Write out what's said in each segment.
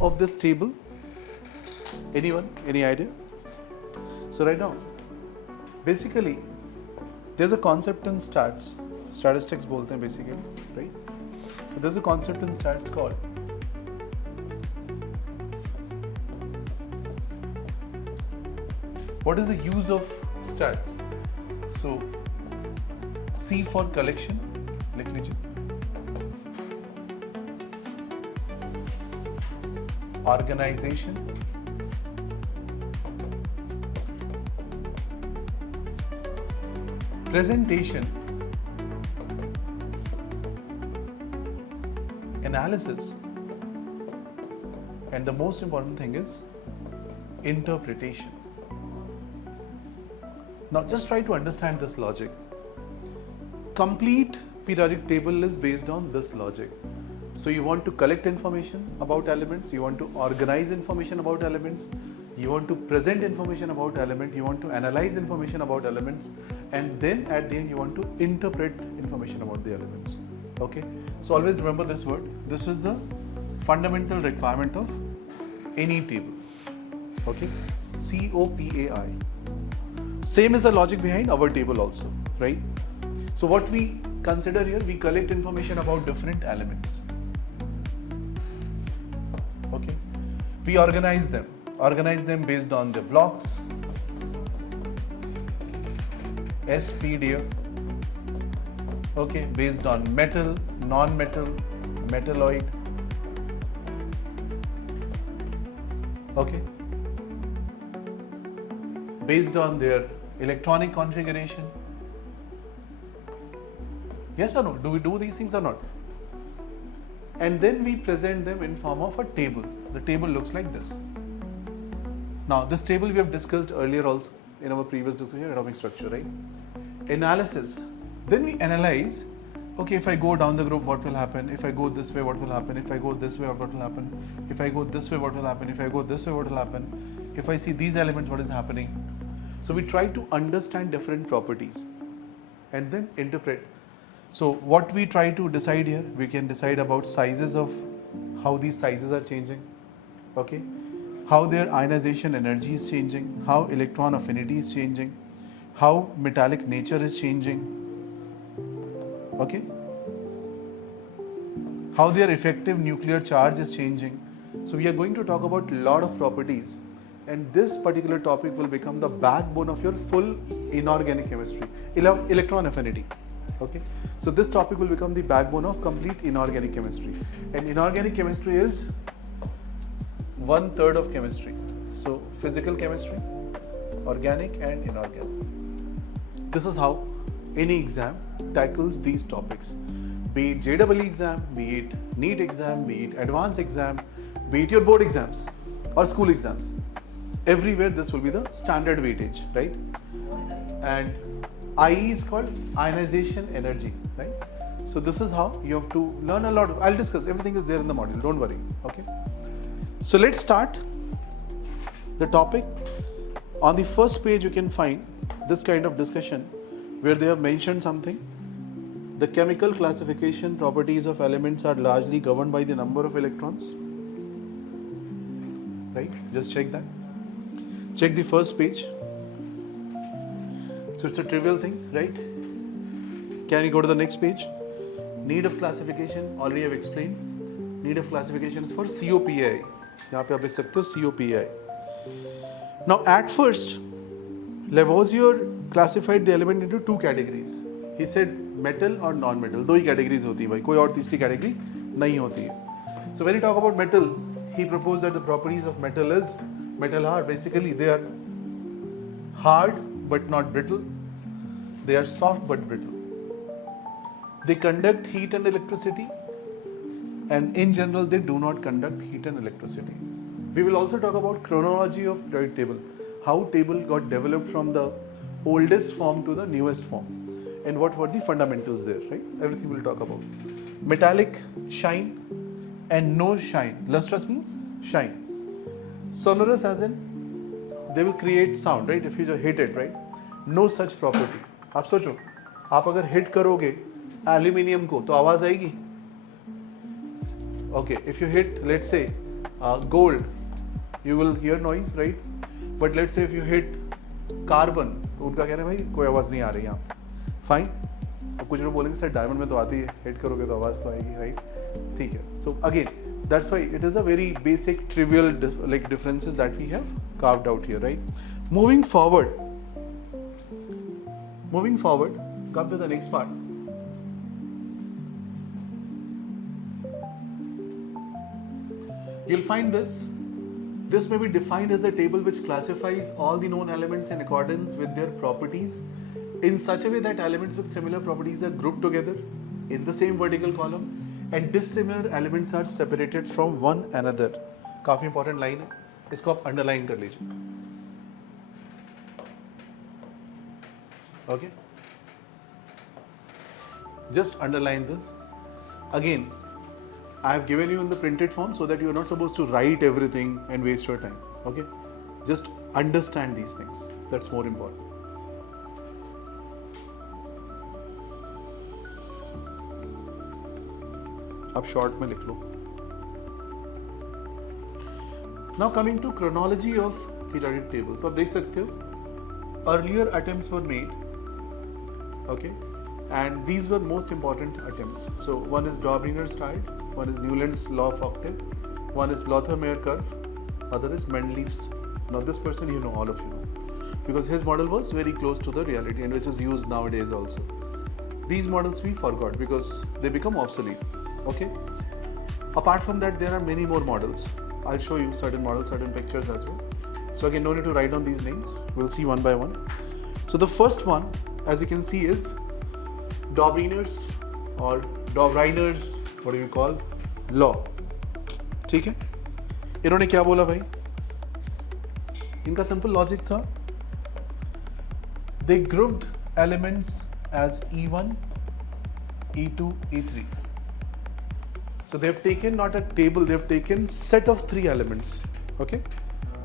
of this table? Anyone? Any idea? So right now, basically, there's a concept in statistics बोलते हैं basically, right? So there's a concept in stats called what is the use of stats? So C for collection, लिख लीजिए. Organization, presentation, analysis, and the most important thing is interpretation. Now just try to understand this logic. Complete periodic table is based on this logic. So you want to collect information about elements, you want to organize information about elements, you want to present information about elements, you want to analyze information about elements, and then at the end you want to interpret information about the elements. Okay, so always remember this word. This is the fundamental requirement of any table. Okay, COPAI. Same is the logic behind our table also, right? So what we consider here, we collect information about different elements. Okay, we organize them based on the blocks, SPDF, okay, based on metal, non-metal, metalloid, okay, based on their electronic configuration. Yes or no? Do we do these things or not? And then we present them in form of a table. The table looks like this. Now this table we have discussed earlier also in our previous discussion, atomic structure, right? Analysis. Then we analyze, okay, if I go down the group, what will happen? If I go this way, what will happen? If I go this way, what will happen? If I go this way, what will happen? If I go this way, what will happen? If I see these elements, what is happening? So we try to understand different properties and then interpret. So what we try to decide here, we can decide about sizes of how these sizes are changing, okay, how their ionization energy is changing, how electron affinity is changing, how metallic nature is changing, okay, how their effective nuclear charge is changing. So we are going to talk about a lot of properties, and this particular topic will become the backbone of your full inorganic chemistry, electron affinity. Okay, so this topic will become the backbone of complete inorganic chemistry, and inorganic chemistry is 1/3 of chemistry. So physical chemistry, organic and inorganic. This is how any exam tackles these topics, be it JEE exam, be it NEET exam, be it advanced exam, be it your board exams or school exams. Everywhere this will be the standard weightage, right? And IE is called ionization energy, right? So this is how you have to learn a lot. I'll discuss, everything is there in the module, don't worry, okay? So let's start the topic. On the first page you can find this kind of discussion where they have mentioned something. The chemical classification properties of elements are largely governed by the number of electrons, right? Just check that. Check the first page. So it's a trivial thing, right? Can you go to the next page? Need of classification, already have explained. Need of classification is for COPAI. यहाँ पे आप लिख सकते हो COPAI. Now at first, Lavoisier classified the element into two categories. He said metal or non-metal. दो ही categories होती है भाई, कोई और तीसरी category नहीं होती है. So when you talk about metal, he proposed that the properties of metal are basically they are hard but not brittle. They are soft but brittle. They conduct heat and electricity, and in general they do not conduct heat and electricity. We will also talk about chronology of periodic table, how table got developed from the oldest form to the newest form, and what were the fundamentals there, right? Everything we'll talk about. Metallic shine and no shine. Lustrous means shine. Sonorous as in they will create sound, right? If you just hit it, right? No such property. आप सोचो, आप अगर hit करोगे aluminium को तो आवाज आएगी. Okay, if you hit, let's say, gold, you will hear noise, right? But let's say if you hit carbon, तो उनका कह रहे हैं भाई कोई आवाज़ नहीं आ रही यहाँ, फाइन. अब कुछ लोग बोलेंगे सर डायमंड में तो आती है, हिट करोगे तो आवाज़ तो आएगी, राइट? ठीक है. So again, that's why it is a very basic, trivial like differences that we have carved out here, right? Moving forward, come to the next part. You'll find this may be defined as the table which classifies all the known elements in accordance with their properties in such a way that elements with similar properties are grouped together in the same vertical column and dissimilar elements are separated from one another. काफी important line है, इसको आप underline कर लीजिए. Okay? Just underline this. Again, I have given you in the printed form so that you are not supposed to write everything and waste your time. Okay? Just understand these things. That's more important. अब short में लिख लो. Now coming to chronology of periodic table. तो आप देख सकते हो earlier attempts were made. Okay? And these were most important attempts. So one is Dobringer's triad, one is Newland's law of octave, one is Lothar-Meyer curve, other is Mendeleev's. Now this person you know, all of you know, because his model was very close to the reality and which is used nowadays also. These models we forgot because they become obsolete. Okay. Apart from that, there are many more models. I'll show you certain models, certain pictures as well. So again, no need to write down these names. We'll see one by one. So the first one, as you can see, is Dobringer's or Dobringer's, what do you call, law. ठीक है? इन्होंने क्या बोला भाई? इनका simple logic था. They grouped elements as E1, E2, E3. So they have taken not a table, they have taken set of 3 elements. Okay?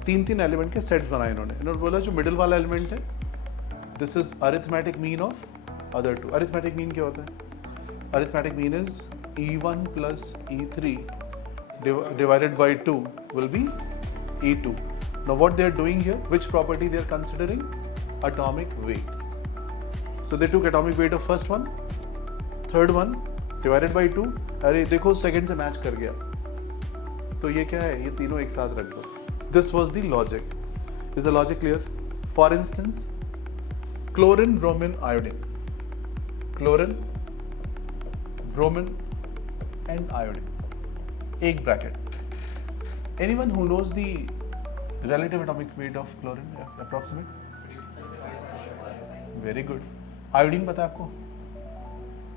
3 element के sets बनाए इन्होंने. इन्होंने बोला जो middle वाला element है, this is arithmetic mean of other 2. Arithmetic mean क्या होता है? Arithmetic mean is E1 plus E3 divided by 2 will be E2. Now what they are doing here, which property they are considering? Atomic weight. So they took atomic weight of first one, third one divided by 2. अरे देखो second से match कर गया. तो ये क्या है? ये तीनों एक साथ रख दो. This was the logic. Is the logic clear? For instance, chlorine, bromine, iodine. Chlorine, bromine and iodine. एक bracket. Anyone who knows the relative atomic weight of chlorine, approximate? Very good. Iodine पता है आपको?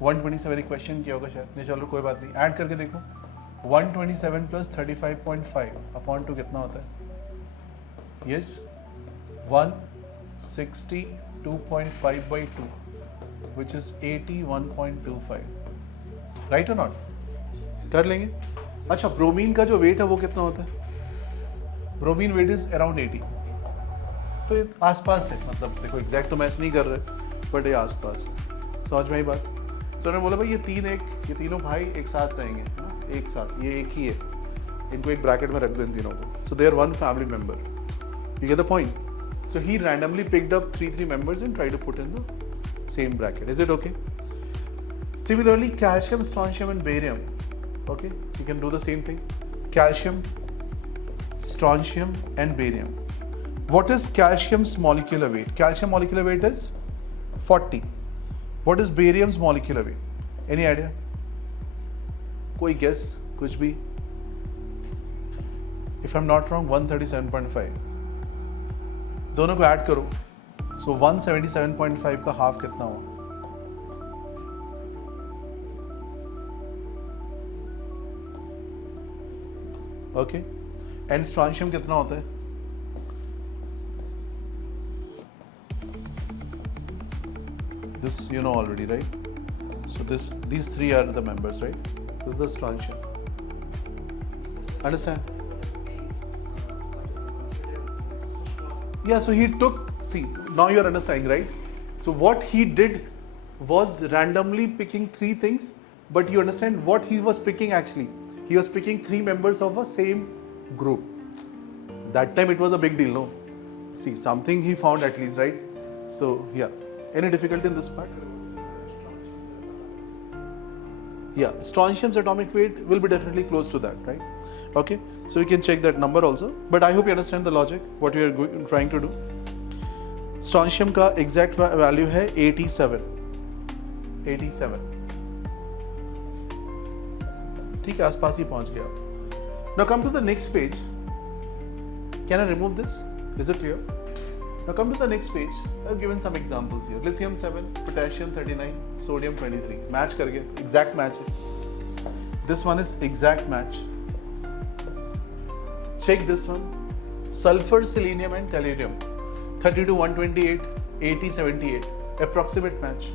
127 एक question किया होगा शायद. नहीं चलो कोई बात नहीं. ऐड करके देखो. 127 plus 35.5 upon 2 कितना होता है? Yes, 162.5 by 2, which is 81.25. Right or not? कर लेंगे. अच्छा, ब्रोमीन का जो वेट है वो कितना होता है? Bromine weight is around 80. तो ये आसपास है, मतलब देखो एग्जैक्ट तो मैच नहीं कर रहे, बट ये आसपास है. समझ में आई बात? तो उन्होंने बोला भाई ये तीनों भाई एक साथ रहेंगे, है ना? एक साथ, ये एक ही है, इनको एक ब्रैकेट में रख दो इन तीनों को. So they are one family member. You get the point? So he randomly picked up 3 members and tried to put in the same bracket. Is it okay? Similarly, calcium, strontium and barium. Okay, so you can do the same thing. Calcium, strontium and barium. What is calcium's molecular weight? Calcium molecular weight is 40. What is barium's molecular weight? Any idea? कोई guess? कुछ भी? If I'm not wrong, 137.5. दोनों को add करो. So 177.5 का half कितना हुआ? Okay. And strontium कितना होता है? This you know already, right? So these 3 are the members, right? This is the strontium. Understand? Yeah, so he took, see, now you're understanding, right? So what he did was randomly picking 3 things, but you understand what he was picking actually. He was picking 3 members of a same group. That time it was a big deal, no? See, something he found at least, right? So, yeah. Any difficulty in this part? Yeah, strontium's atomic weight will be definitely close to that, right? Okay, so you can check that number also. But I hope you understand the logic, what we are trying to do. Strontium का exact value है 87. 87. ठीक है, आसपास ही पहुंच गया. Now come to the next page. Can I remove this? Is it clear? Now come to the next page. I've given some examples here. Lithium 7, potassium 39, sodium 23. Match करके, exact match है. This one is exact match. Check this one. Sulfur, selenium and tellurium. 32, 128, 80, 78. Approximate match.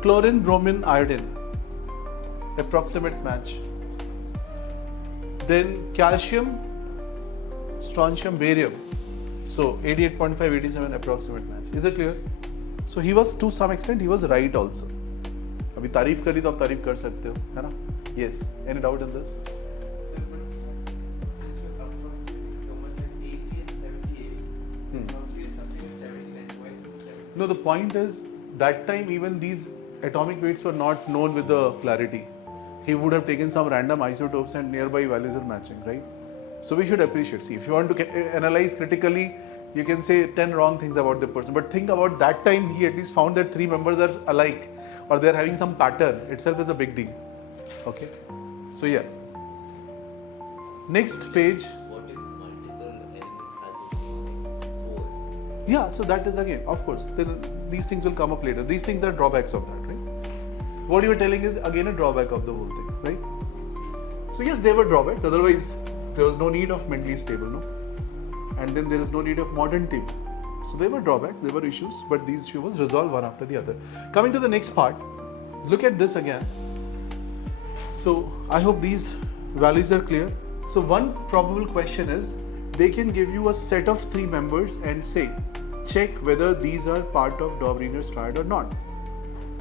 Chlorine, bromine, iodine. Approximate match. Then calcium, strontium, barium. So 88.5, 87 approximate match. Is it clear? So he was, to some extent, he was right also. अभी तारीफ करी तो आप तारीफ कर सकते हो, है ना? Yes. Any doubt in this? No, the point is that time even these atomic weights were not known with the clarity. He would have taken some random isotopes and nearby values are matching, right? So we should appreciate. See, if you want to analyze critically, you can say 10 wrong things about the person. But think about that time he at least found that 3 members are alike or they are having some pattern. Itself is a big deal. Okay. So yeah. Next page. What if multiple elements have the same, like 4? Yeah, so that is again, of course, then these things will come up later. These things are drawbacks of that, right? What you were telling is again a drawback of the whole thing, right? So yes, there were drawbacks. Otherwise, there was no need of mentally stable, no? And then there is no need of modern table. So there were drawbacks, there were issues, but these issues was resolved one after the other. Coming to the next part, look at this again. So I hope these values are clear. So one probable question is, they can give you a set of 3 members and say, check whether these are part of Dobrinius triad or not.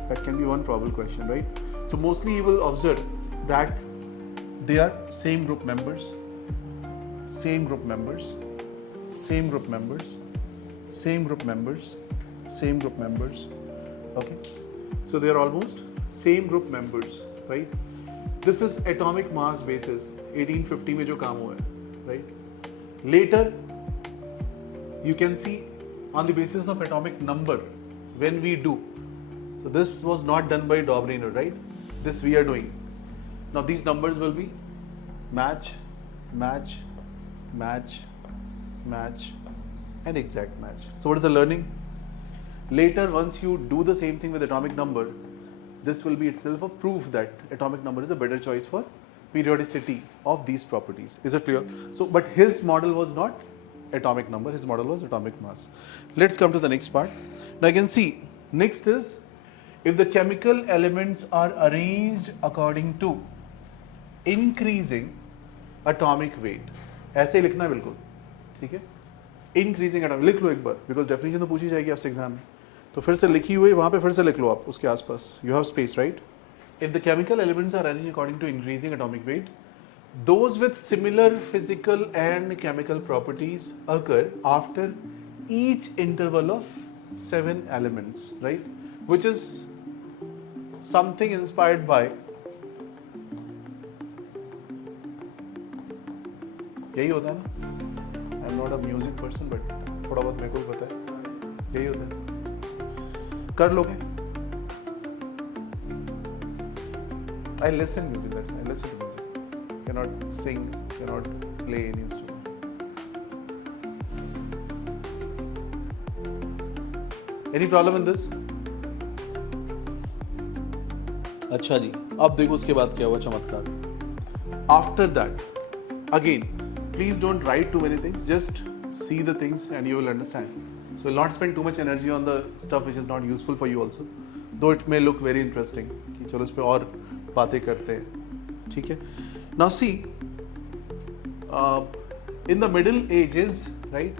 That can be one probable question, right? So mostly you will observe that they are same group members, same group members, same group members, same group members, same group members. Okay, so they are almost same group members, right? This is atomic mass basis 1850 में जो काम हुआ है, right? Later you can see on the basis of atomic number when we do. So this was not done by Dobriner, right? This we are doing. Now these numbers will be match, match, match, match and exact match. So what is the learning? Later once you do the same thing with atomic number, this will be itself a proof that atomic number is a better choice for periodicity of these properties. Is it clear? So but his model was not atomic number, his model was atomic mass. Let's come to the next part. Now you can see next is if the chemical elements are arranged according to increasing atomic weight. ऐसे ही लिखना है बिल्कुल, ठीक है? Increasing atomic, लिख लो एक बार, because definition तो पूछी जाएगी आपसे एग्जाम में. तो फिर से लिखी हुई वहाँ पे फिर से लिख लो आप उसके आसपास. You have space, right? If the chemical elements are arranged according to increasing atomic weight, those with similar physical and chemical properties occur after each interval of 7 elements, right? Which is something inspired by यही होता है ना? I am not a music person, but थोड़ा बहुत मेरे को भी पता है. यही होता है. कर लोगे? I listen music. That's I listen to music. Cannot sing. Cannot play any instrument. Any problem in this? अच्छा जी. अब देखो उसके बाद क्या हुआ चमत्कार. After that, again, please don't write too many things. Just see the things and you will understand. So we'll not spend too much energy on the stuff which is not useful for you also. Though it may look very interesting. कि चलो इस पे और बातें करते हैं. ठीक है. Now see, in the Middle Ages, right?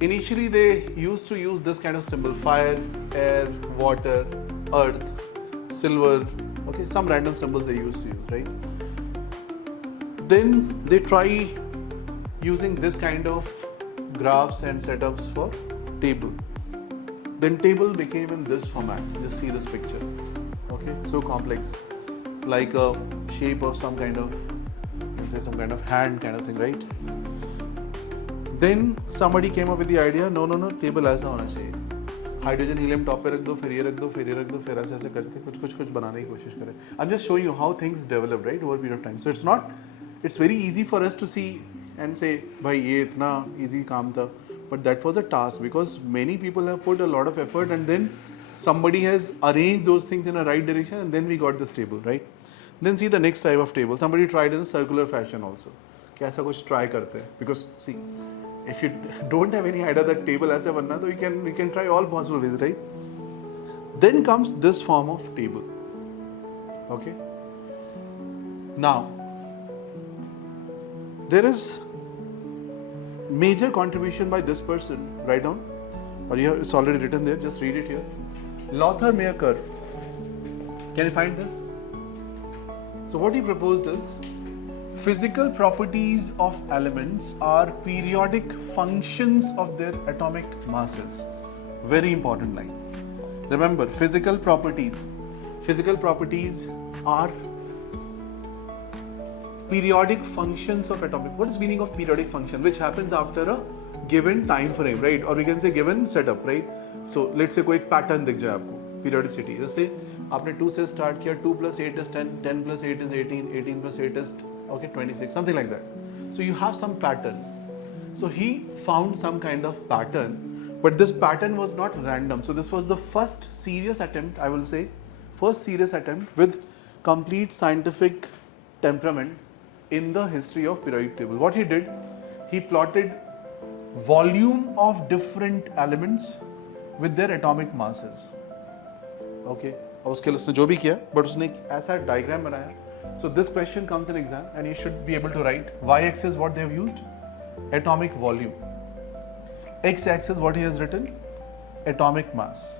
Initially they used to use this kind of symbol: fire, air, water, earth, silver. Okay, some random symbols they used to use, right? then they try using this kind of graphs and setups for table. Then table became in this format. Just see this picture. Okay, so complex, like a shape of some kind of, let's say some kind of hand kind of thing, right? Then somebody came up with the idea, no, table ऐसा होना चाहिए. Hydrogen helium top पे रख दो, फिर ये रख दो, फिर ये रख दो, फिर ऐसे ऐसे करके कुछ बनाने की कोशिश करें. I'm just showing you how things develop, right, over a period of time. So it's very easy for us to see and say, भाई ये इतना easy काम था, but that was a task because many people have put a lot of effort and then somebody has arranged those things in a right direction and then we got this table, right? Then see the next type of table. Somebody tried in a circular fashion also. कि ऐसा कुछ try करते हैं because see, if you don't have any idea that table ऐसे बनना तो you can try all possible ways, right? Then comes this form of table. Okay. Now there is major contribution by this person. Write down, or here it's already written there. Just read it here. Lothar Meyer curve. Can you find this? So what he proposed is, physical properties of elements are periodic functions of their atomic masses. Very important line. Remember, physical properties are periodic functions of atomic. What is meaning of periodic function? Which happens after a given time frame, right? Or we can say given setup, right? So let's say कोई एक pattern दिख जाए आपको, periodicity. जैसे आपने 2 से start किया, 2 plus 8 is 10, 10 plus 8 is 18, 18 plus 8 is 26, something like that. So you have some pattern. So he found some kind of pattern, but this pattern was not random. So this was the first serious attempt, I will say, with complete scientific temperament in the history of periodic table. What he did, he plotted volume of different elements with their atomic masses. Okay, और उसके लिए उसने जो भी किया, but उसने एक ऐसा diagram बनाया. So this question comes in exam and you should be able to write y-axis what they have used, atomic volume. X-axis what he has written, atomic mass.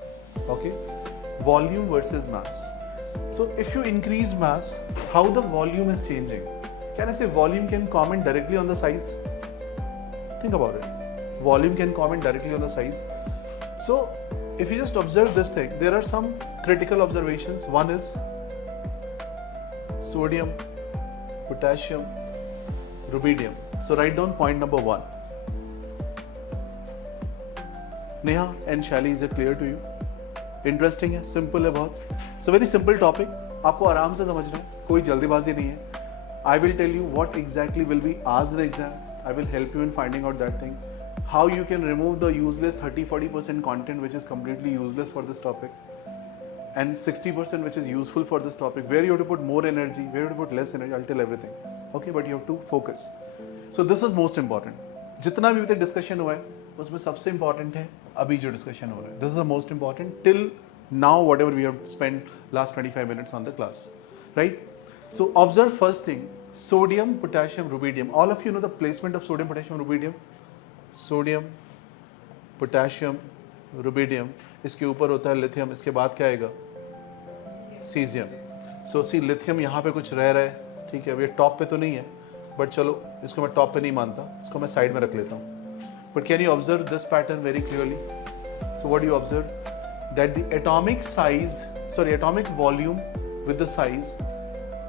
Okay, volume versus mass. So if you increase mass, how the volume is changing? Can I say volume can comment directly on the size? Think about it. Volume can comment directly on the size. So if you just observe this thing, there are some critical observations. One is sodium, potassium, rubidium. So write down point number 1. Neha and Shali, is it clear to you? Interesting है, simple है बहुत. So very simple topic. आपको आराम से समझना है, कोई जल्दीबाजी नहीं है. I will tell you what exactly will be asked in the exam. I will help you in finding out that thing. How you can remove the useless 30-40% content which is completely useless for this topic, and 60% which is useful for this topic. Where you have to put more energy, where you have to put less energy, I'll tell everything. Okay, but you have to focus. So this is most important. जितना भी अभी तक discussion हुआ है, उसमें सबसे important है अभी जो discussion हो रहा है. This is the most important till now, whatever we have spent last 25 minutes on the class, right? So observe first thing, sodium, potassium, rubidium. All of you know the placement of sodium, potassium, rubidium. Sodium, potassium, rubidium. इसके ऊपर होता है lithium. इसके बाद क्या आएगा? Cesium. So see, lithium यहाँ पे कुछ रह रहा है, ठीक है? अब ये top पे तो नहीं है, but चलो इसको मैं top पे नहीं मानता, इसको मैं side में रख लेता हूँ. But can you observe this pattern very clearly? So what do you observe? That the atomic volume with the size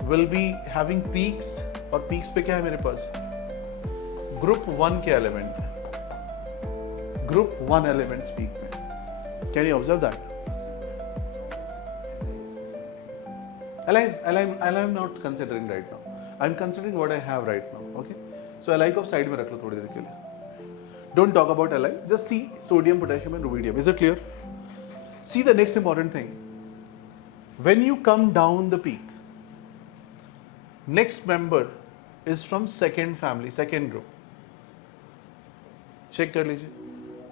will be having peaks, और peaks पे क्या है मेरे पास? Group 1 के element, Group 1 elements peak में. Can you observe that? Li I'm not considering right now. I'm considering what I have right now. Okay. So Li को side में रख लो थोड़ी देर के लिए. Don't talk about Li. Just see sodium, potassium, and rubidium. Is it clear? See the next important thing. When you come down the peak, next member is from second family, second group. Check कर लीजिए.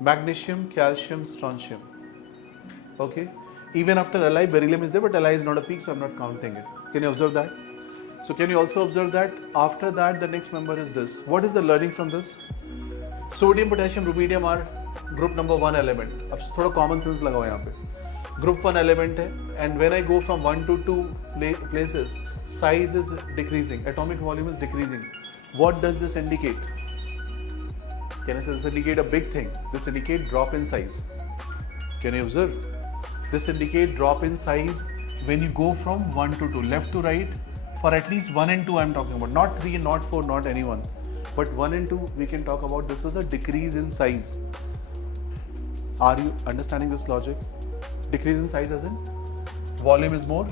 Magnesium, calcium, strontium. Okay. Even after Li, beryllium is there, but Li is not a peak, so I'm not counting it. Can you observe that? So can you also observe that after that the next member is this? What is the learning from this? Sodium, potassium, rubidium are group number 1 element. अब थोड़ा common sense लगाओ यहाँ पे. Group 1 element है, and when I go from 1 to 2 places, size is decreasing, atomic volume is decreasing. What does this indicate? Can I say this indicate a big thing? This indicate drop in size. Can you observe? This indicate drop in size when you go from 1 to 2, left to right, for at least 1 and 2 I am talking about, not 3, not 4, not anyone. But 1 and 2 we can talk about. This is a decrease in size. Are you understanding this logic? Decrease in size as in volume is more,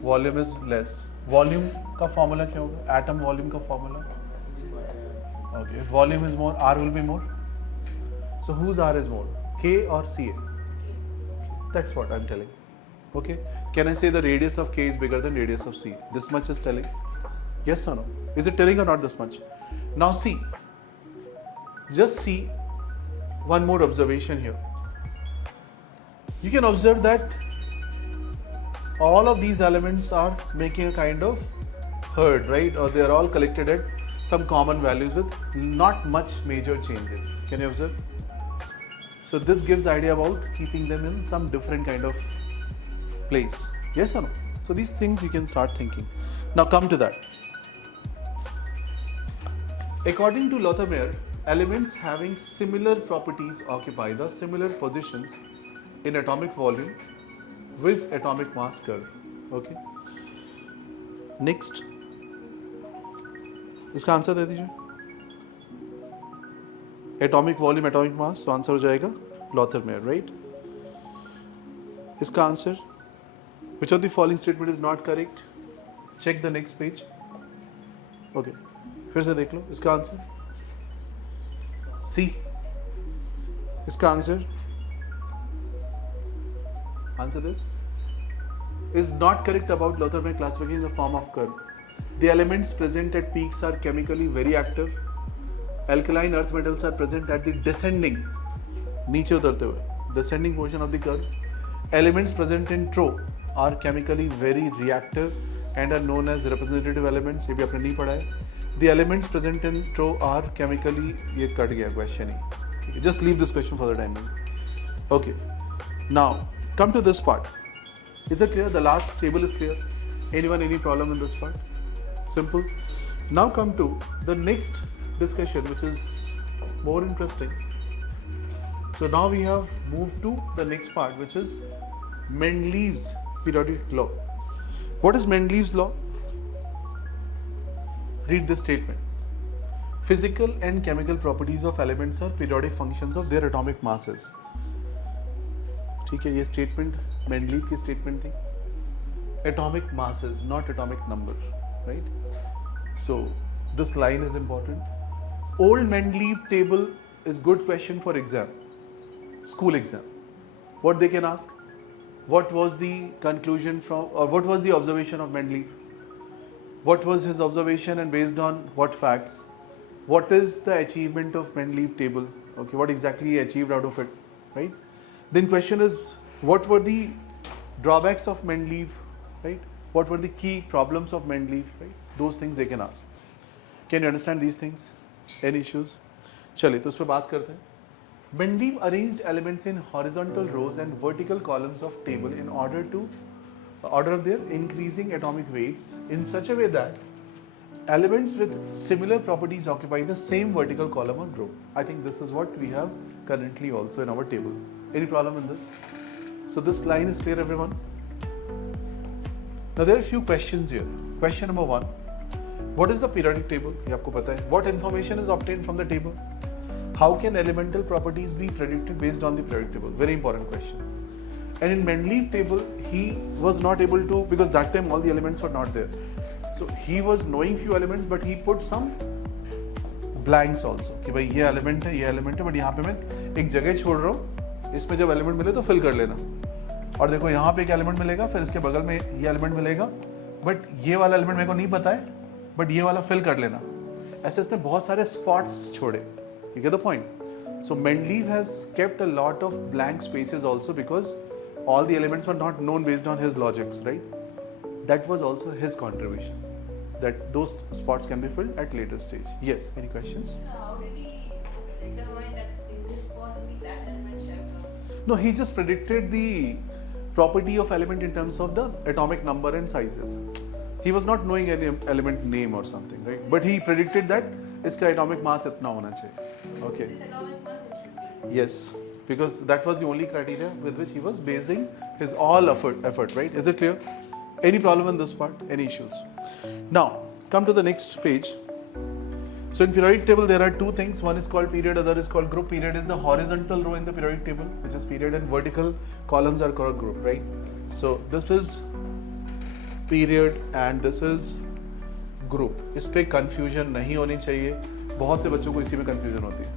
volume is less. Volume का formula क्या होगा? Atom volume का formula. Okay, if volume is more, R will be more. So whose R is more? K or Ca? That's what I'm telling. Okay. Can I say the radius of K is bigger than radius of C? This much is telling. Yes or no? Is it telling or not this much? Now see. Just see one more observation here. You can observe that all of these elements are making a kind of herd, right? Or they are all collected at some common values with not much major changes. Can you observe? So this gives idea about keeping them in some different kind of place. Yes or no? So these things you can start thinking. Now come to that. According to Lothamer, elements having similar properties occupy the similar positions in atomic volume with atomic mass curve. Okay. Next. इसका answer दे दीजिए. Atomic volume, atomic mass, so answer हो जाएगा Lothamer, right? इसका answer. Which of the following statement is not correct? Check the next page. Okay. फिर से देख लो. इसका answer C. इसका answer. Answer this. Is not correct about Lothamer classification in the form of curve. The elements present at peaks are chemically very active. Alkaline earth metals are present at the descending, नीचे उतरते हुए, descending portion of the curve. Elements present in TRO are chemically very reactive and are known as representative elements. ये भी आपने नहीं पढ़ा है. The elements present in TRO are chemically, ये कट गया question he. Just leave this question for the time being. Okay. Now come to this part. Is it clear? The last table is clear. Anyone any problem in this part? Simple. Now come to the next discussion, which is more interesting. So now we have moved to the next part, which is Mendeleev's periodic law. What is Mendeleev's law? Read this statement. Physical and chemical properties of elements are periodic functions of their atomic masses. ठीक है, ये statement Mendeleev की statement थी. Atomic masses, not atomic number, right? So this line is important. Old Mendeleev table is good question for exam, school exam. What they can ask? What was the conclusion from, or what was the observation of Mendeleev? What was his observation and based on what facts? What is the achievement of Mendeleev table? Okay, what exactly he achieved out of it, right? Then question is, what were the drawbacks of Mendeleev, right? What were the key problems of Mendeleev, right? Those things they can ask. Can you understand these things? Any issues? चलिए तो उस पर बात करते हैं. Mendeleev arranged elements in horizontal rows and vertical columns of table in order of their increasing atomic weights in such a way that elements with similar properties occupy the same vertical column or row. I think this is what we have currently also in our table. Any problem in this? So this line is clear, everyone? Now there are a few questions here. Question number 1. What is the periodic table? ये आपको पता है. What information is obtained from the table? How can elemental properties be predicted based on the periodic table? Very important question. And in Mendeleev table, he was not able to, because that time all the elements were not there. So he was knowing few elements, but he put some blanks also. कि भाई ये element है, but यहाँ पे मैं एक जगह छोड़ रहा हूँ. इसमें जब element मिले तो fill कर लेना. और देखो यहाँ पे एक element मिलेगा, फिर इसके बगल में ये element मिलेगा, but ये वाला element मेरे को नहीं पता है, but ये वाला fill कर लेना. ऐसे इसने बहुत सारे spots छोड़े. You get the point? So Mendeleev has kept a lot of blank spaces also because all the elements were not known based on his logics, right? That was also his contribution. That those spots can be filled at later stage. Yes, any questions? How did he determine that in this spot only that element shall come? No, he just predicted the property of element in terms of the atomic number and sizes. He was not knowing any element name or something, right? But he predicted that इसका atomic mass इतना होना चाहिए. Okay. This atomic mass it should be. Yes, because that was the only criteria with which he was basing his all effort, right? Is it clear? Any problem in this part? Any issues? Now, come to the next page. So in periodic table there are two things. One is called period, other is called group. Period is the horizontal row in the periodic table, which is period, and vertical columns are called group, right? So this is period and this is group. इस पे confusion नहीं होनी चाहिए. बहुत से बच्चों को इसी में confusion होती है.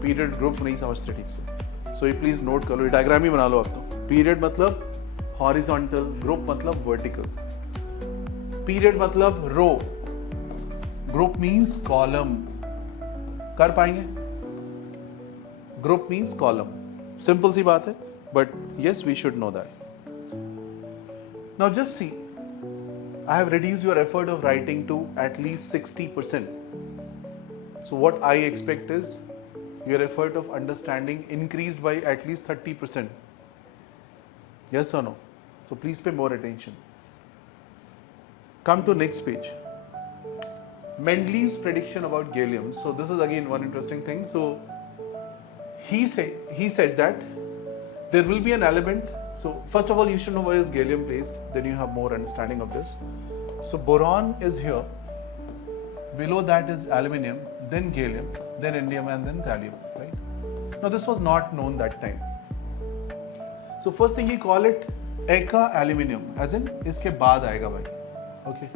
Period group नहीं समझते ठीक से. So you please note कर लो. ये diagram ही बना लो आप तो. Period मतलब horizontal, group मतलब vertical. Period मतलब row. Group means column. कर पाएंगे? Group means column. Simple सी बात है. But yes, we should know that. Now just see. I have reduced your effort of writing to at least 60%. So what I expect is your effort of understanding increased by at least 30%. Yes or no? So please pay more attention. Come to next page. Mendeleev's prediction about gallium. So this is again one interesting thing. So he said that there will be an element. So first of all, you should know where is gallium placed. Then you have more understanding of this. So boron is here. Below that is aluminium, then gallium, then indium, and then thallium. Right? Now this was not known that time. So first thing he call it eka aluminium, as in इसके बाद आएगा भाई. Okay.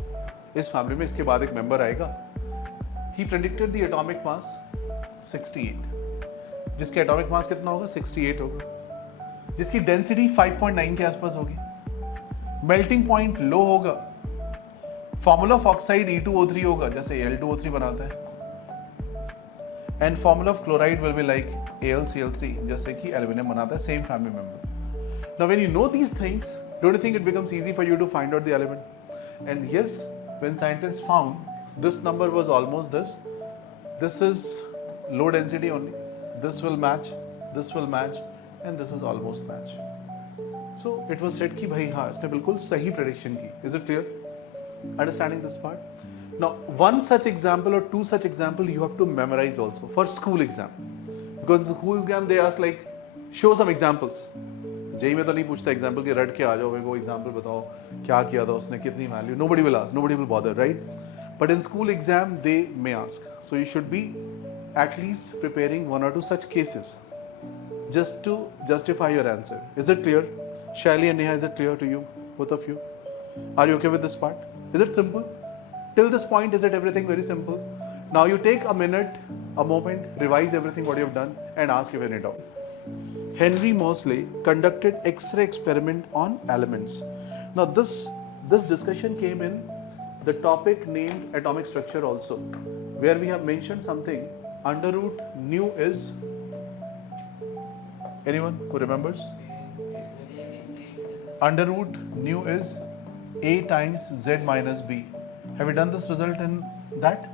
इस family में इसके बाद एक member आएगा. He predicted the atomic mass 68. जिसके atomic mass कितना होगा? 68 होगा. जिसकी डेंसिटी 5.9 के आसपास होगी. मेल्टिंग पॉइंट लो होगा. फॉर्मूला ऑफ ऑक्साइड E2O3 होगा, जैसे Al2O3 बनाता है. And formula of chloride will be like AlCl3, जैसे कि एल्यूमिनियम बनाता है, same family member. Now when you know these things, don't you think it becomes easy for you to find out the element? And yes, when scientist found this number was almost this is low density only, this will match and this is almost match. So it was said कि भाई हाँ इसने बिल्कुल सही prediction की. Is it clear? Understanding this part? Now one such example or two such example you have to memorize also for school exam. Because in school exam they ask like show some examples. JEE में तो नहीं पूछता example कि रट के आ जाओ, मेरे को example बताओ क्या किया था उसने, कितनी value. Nobody will ask, nobody will bother, right? But in school exam they may ask. So you should be at least preparing one or two such cases just to justify your answer. Is it clear? Shaili and Neha, is it clear to you? Both of you? Are you okay with this part? Is it simple? Till this point, is it everything very simple? Now you take a minute, a moment, revise everything what you have done and ask if any doubt. Henry Moseley conducted X-ray experiment on elements. Now this discussion came in the topic named atomic structure also, where we have mentioned something under root nu is. Anyone who remembers? Under root nu is a times z minus b. Have you done this result in that?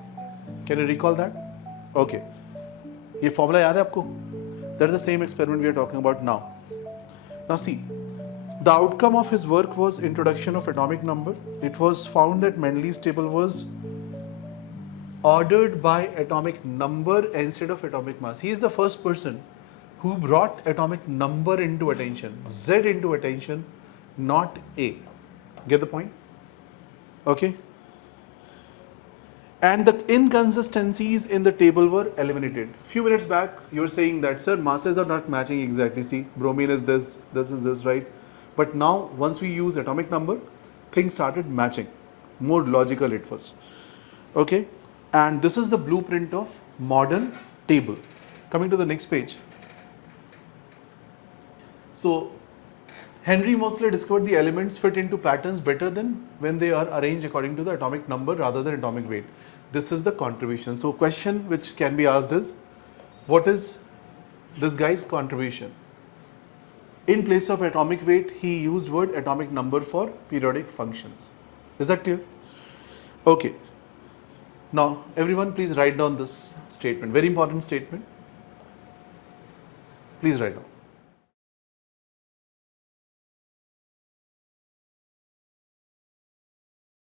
Can you recall that? Okay. ये formula याद है आपको? That's the same experiment we are talking about now. Now see, the outcome of his work was introduction of atomic number. It was found that Mendeleev's table was ordered by atomic number instead of atomic mass. He is the first person who brought atomic number into attention, Z into attention, not A. Get the point? Okay? And the inconsistencies in the table were eliminated. Few minutes back, you were saying that, sir, masses are not matching exactly. See, bromine is this is this, right? But now, once we use atomic number, things started matching. More logical it was. Okay? And this is the blueprint of modern table. Coming to the next page. So, Henry Moseley discovered the elements fit into patterns better than when they are arranged according to the atomic number rather than atomic weight. This is the contribution. So, question which can be asked is, what is this guy's contribution? In place of atomic weight, he used word atomic number for periodic functions. Is that clear? Okay. Now, everyone please write down this statement. Very important statement. Please write down.